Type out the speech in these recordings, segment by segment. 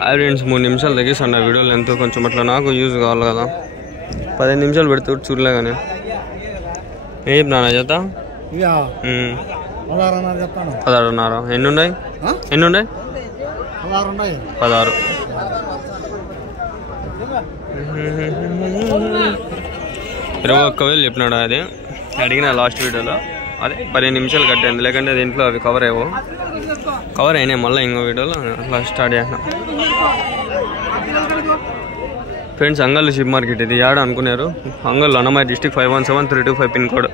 Friends 3 నిమిషాలు తగ్గిస్తాను ఆ వీడియోలో ఎంతో కొంచెం అట్లా నాకు యూజ్ కావాలి కదా. 15 నిమిషాలు పెడితే చూడలే కానీ ఏం చెప్పినా జత 16.5. ఎన్ని ఉన్నాయి 16. 21,000 చెప్పినాడు. అది అడిగిన లాస్ట్ వీడియోలో. అదే 15 నిమిషాలు కట్టాను, లేకంటే దీంట్లో అవి కవర్ అయినాయి మళ్ళీ ఇంకో వీడియోలో అట్లా స్టార్ట్ చేసిన. ఫ్రెండ్స్ అంగల్ షిప్ మార్కెట్ ఇది యాడ అనుకున్నారు. Angallu Annamayya district 517325 pin code.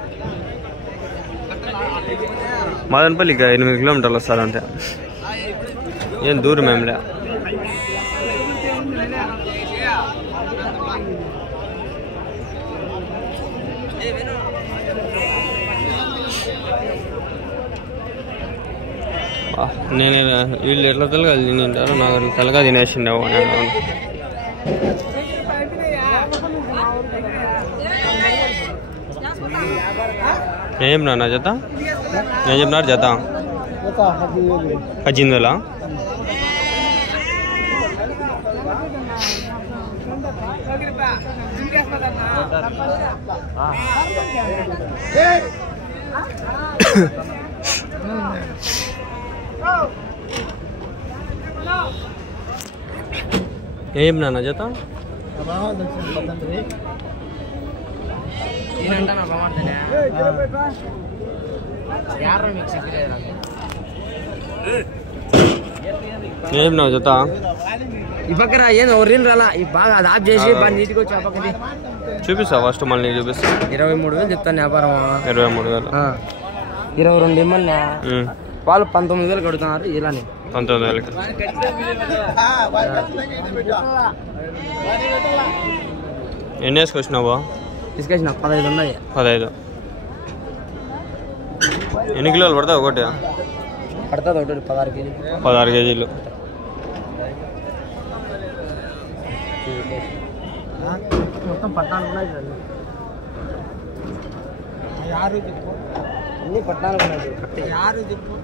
Madanapalle 8 కిలోమీటర్లు వస్తారు అంతే, ఏం దూరం ఏంలే. నేను వీళ్ళు ఎట్లా తెలగా తింటారో నాకు తెలగా తినేసిండేవో. ఏం చెప్పినా జత? ఏం చెప్పినారు జత? 18,000. ఏం నాన్న జత? ఏం నా జత? ఈ పక్కన ఏం ఒరిజినల్ రాలా, ఈ బాగా అది ఆఫ్ చేసి నీటికి వచ్చి ఆ పక్కది చూపిస్తా. ఫస్ట్ మళ్ళీ చూపిస్తా. 23,000 చెప్తాను వ్యాపారం. 23,000. 22 ఇమ్మన్నా వాళ్ళు 19,000 కడుతున్నారు. ఇలానే 19,000. ఎన్ని వేసుకొచ్చినావా? తీసుకొచ్చిన 15 ఉన్నాయి. 15. ఎన్ని కిలోలు పడతావు? ఒకటి పడుతుంది. ఒకటి 16 కేజీ. 16 కేజీలు. మొత్తం 14 ఉన్నాయి. అన్ని 14 ఉన్నాయి. 22.5 తీసుకో.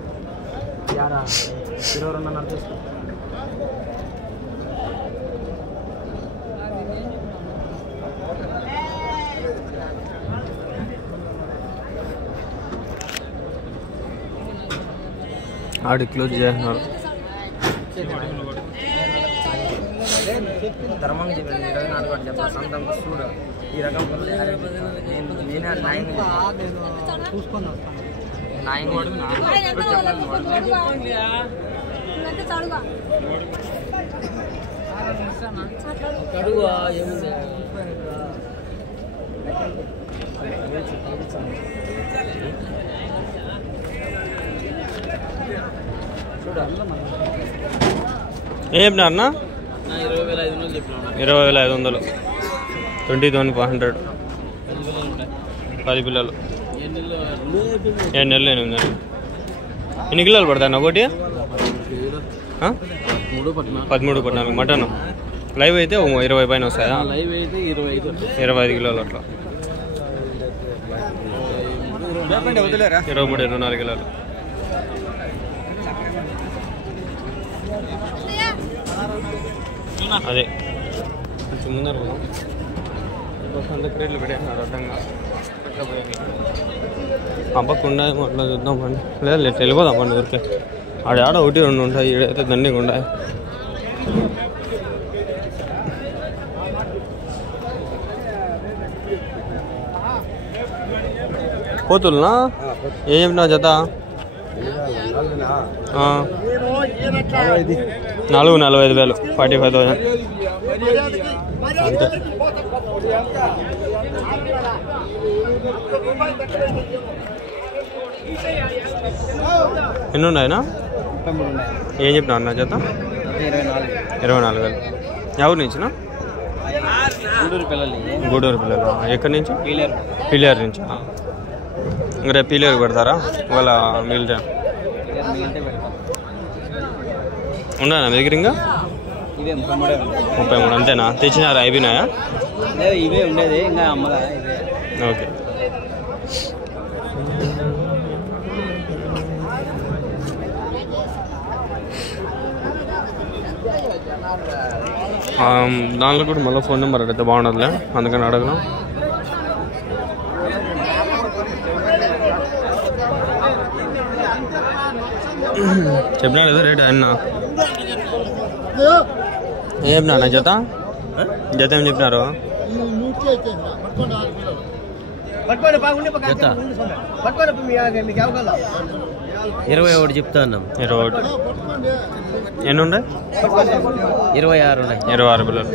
ఆడి క్లోజ్ చేస్తున్నారు. ధర్మంగా చెప్పండి. 24 అని చెప్పాలి. సొంతం చూడు ఈ రకం చూసుకొని కడుగా ఏముంది ఏం నాన్న? 20,500. 20,500. 10 పిల్లలు. 7 నెలలు 8 నెలలు. ఎన్ని కిలోలు పడతాయి ఒకటి? 13-14. మటన్ లైవ్ అయితే 20 పైన వస్తాయా? 25 కిలోలు అట్లా. 23-24 కిలోలు. అదే కొంచెం ముందర అంత క్రేట్లు పెట్టేసినారు అడ్డంగా. అబ్బకుండా అట్లా చూద్దామండి. లేదు వెళ్ళిపోదామండి ఊరికే. ఆడ 1-2 ఉంటాయి, ఈడైతే దండిగా ఉంటాయి. పోతున్నా ఏం చెప్పినా జత? 45,000. 45,000 అంతే. ఎన్ని ఉన్నాయినా? ఏం చెప్పినా అన్న జత? 24,000. ఎవరి నుంచినా? గూడూరు పిల్లలు. ఎక్కడి నుంచి? పీలేరు నుంచి. ఇంకా రేపు పీలేరు పెడతారా? ఇవాళ మిగిలితే ఉన్నా నా దగ్గర ఇంకా 33 అంతేనా? తెచ్చినారా? అయిపోయినాయా? ఇవే ఉండేది ఇంకా అమ్మగా. ఓకే. దానిలో కూడా మళ్ళీ ఫోన్ నెంబర్ అడిగితే బాగుండదులే, అందుకని అడగను. చెప్పినా లేదా రేట్ అన్న? ఏం చెప్పినా జత జత ఏం చెప్పినారు? జత 21 చెప్తా అన్నాం. 21. ఎన్ని ఉండే? 26 ఉన్నాయి. 26 పిల్లలు.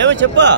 ఏమో చెప్పా.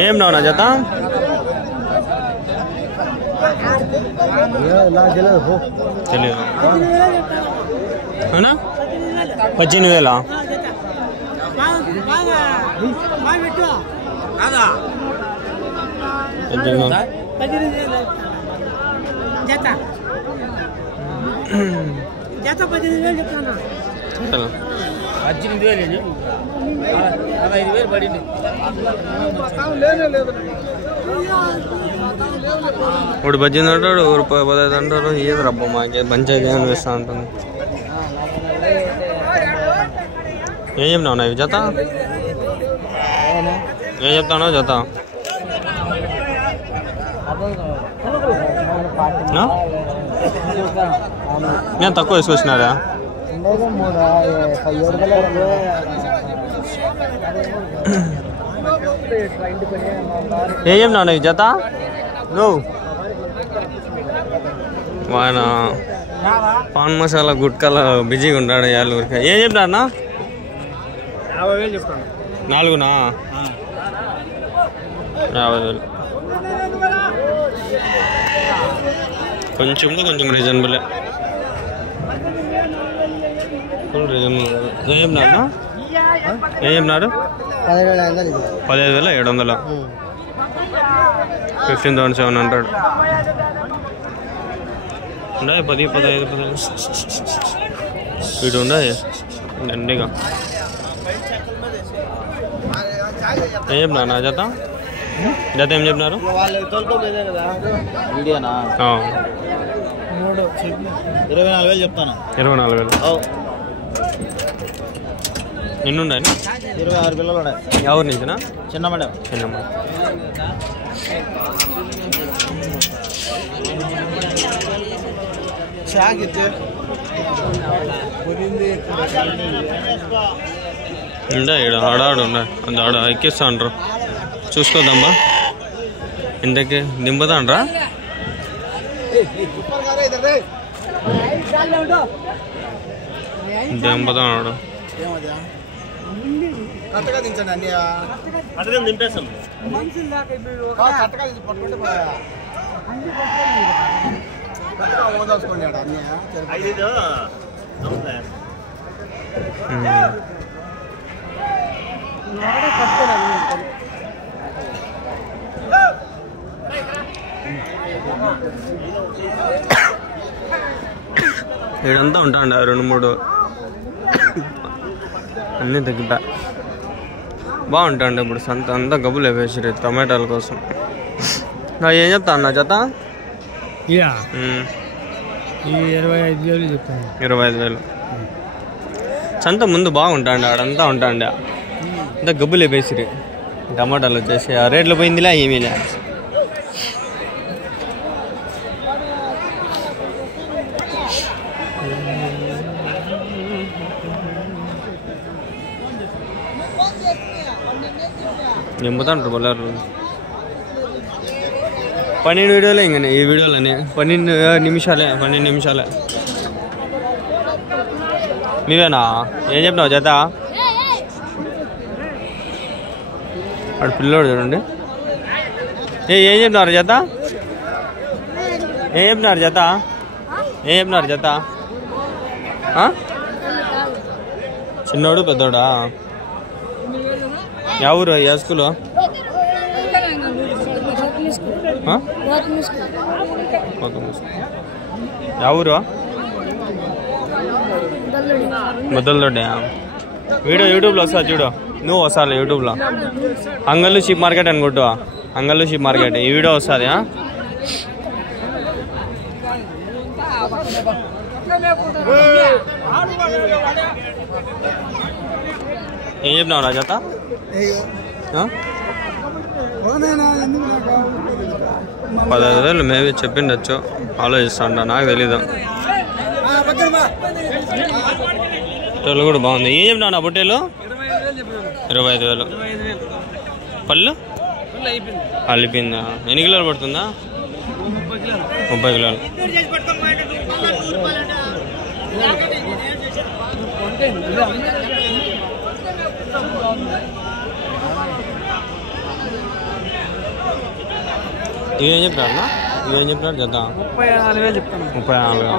ఏం నా జత? తెలియదు. అవునా? 18,000. జత 18,000 చెప్తాను. 18,000 15,000 పడింది. ఇప్పుడు 18 అంటాడు, 15 అంటారు. ఏది రబ్బ మాకే పంచాయతీ అనిపిస్తా ఉంటుంది. ఏం చెప్పినావు నా జత? ఏం చెప్తానో జత? నేను తక్కువ వేసుకొచ్చినారా? ఏం చెప్పినావు నాకు జత? నువ్వు ఆయన పాన్ మసాలా గుట్కలో బిజీగా ఉంటాడు యాళ్ళూరికి. ఏం చెప్పినా అన్న? 50,000 చెప్తాను. 4నా? 50,000. కొంచెం రీజనబులే, ఫుల్ రీజనబుల్. ఏం చెప్పినా అన్న? ఏం చెప్పినారు? 15,700. 15,700 ఉండే. 10, 15, 15 వీడు ఉండే దండిగా. ఏం చెప్పినా నా జత? జత ఏం చెప్పినారు? 24,000 చెప్తాను. 24,000. ఎన్నుండే? 26 పిల్లలు ఉన్నాయి. ఎవరి నుంచినా? చిన్నమండ. ఉండే ఇక్కడ ఆడాడు ఉండే, అది ఆడ ఎక్కిస్తా అంటారు. చూసుకోదమ్మా ఇంతకీ దింపుతాండ్రా? దింపుతాడు. దింపేస్తాం. ఇడంతా ఉంటాండి 2-3 అన్నీ తగ్గిపా బాగుంటాండి. ఇప్పుడు సంత అంతా గబ్బులు వేసారు టమాటాల కోసం. ఏం చెప్తా అన్న జత? 25,000 చెప్తాను. 25,000. సంత ముందు బాగుంటాండి, ఆడంతా ఉంటాండి అంతా గబ్బులు వేసిరి. టమాటాలు వచ్చేసి ఆ రేట్లు పోయిందిలే, ఏమీలే. ఎంపుతాంటారు బొల్లారు 12 వీడియోలే ఇంకా ఈ వీడియోలోనే 12 నిమిషాలే నీవేనా ఏం చెప్పినావు జత వాడు పిల్లోడు చూడండి ఏం చెప్పినారు జత జత చిన్నోడు పెద్దోడా యా ఊరు యా స్కూలు యా ఊరు మొదలదొడ్డే వీడియో యూట్యూబ్లో వస్తా చూడు నువ్వు వస్తాను యూట్యూబ్లో అంగళ్ళు షీప్ మార్కెట్ అని కొట్టు అంగళ్ళు షీప్ మార్కెట్ ఈ వీడియో వస్తుంది ఏం చెప్పినావు నా జత 15,000 మేబీ చెప్పిండొచ్చు ఆలోచిస్తాంట నాకు తెలీదు పొట్టేలు కూడా బాగుంది ఏం చెప్పినావు నా పొట్టేలు 25,000 పళ్ళు అల్లిపోయిందా ఎన్ని కిలోలు పడుతుందా 30 కిలోలు ఇవేం చెప్పినారు జత 34,000 చెప్తాను 34,000